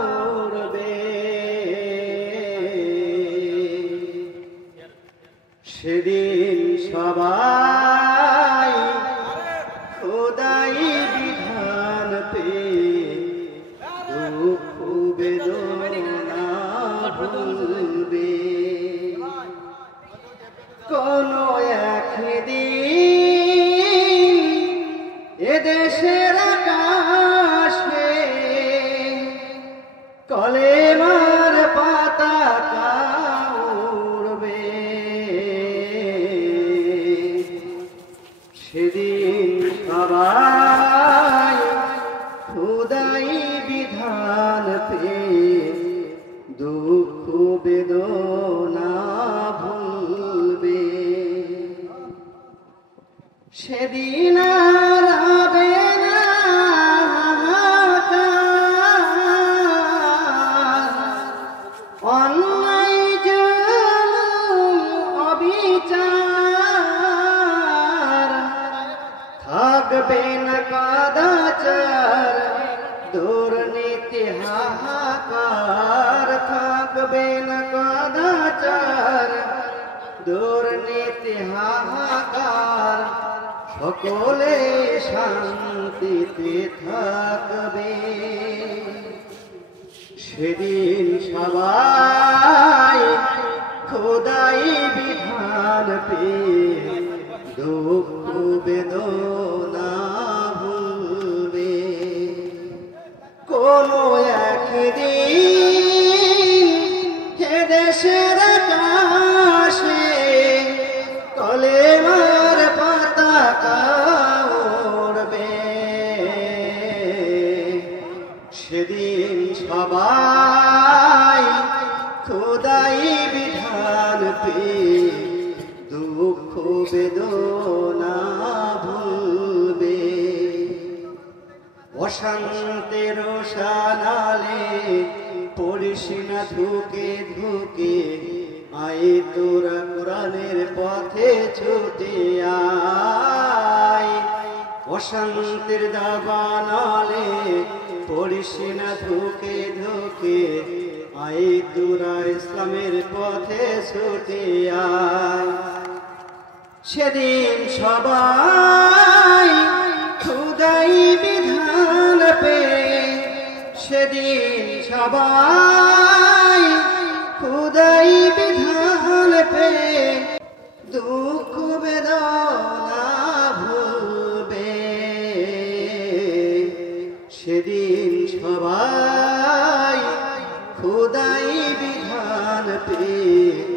উড়বে সেদিন সবাই খোদাই বিধান পেয়ে দুঃখ বেদনা ভুলবে। কোনো একদিন এদেশের আকাশে কলেমার পতাকা উড়বে সেদিন সবাই খোদাই বিধান পেয়ে দুঃখ বেদনা ভুলবে। সেদিন আর হবে না অন্যায় জুলুম অবিচার, থাকবে না কাদাচার দুর্নীতি হাহাকার, থাকবে না কাদাচার দুর্নীতি হাহাকার, সকলে শান্তিতে থাকবে। সেদিন সবাই খোদাই বিধান পেয়ে দুঃখ বেদনা ভুলবে। কোনো একদিন এদেশের আকাশে কলেমার পতাকা উড়বে সেদিন সবাই খোদাই বিধান পেয়ে দুঃখ বেদনা ভুলবে। অশান্তের সানালে পড়িস না ধুকে ধুকে, আয় তোরা কোরআনের পথে ছুটে আয়। অশান্তির দাবানলে পড়িস না ধুকে ধুকে, আয় তোরা ইসলামের পথে ছুটে আয়। সেদিন সবাই খোদাই বিধান পেয়ে, সেদিন সবাই খোদাই বিধান পেয়ে দুঃখ বেদনা ভুলবে। সেদিন সবাই খোদাই বিধান পেয়ে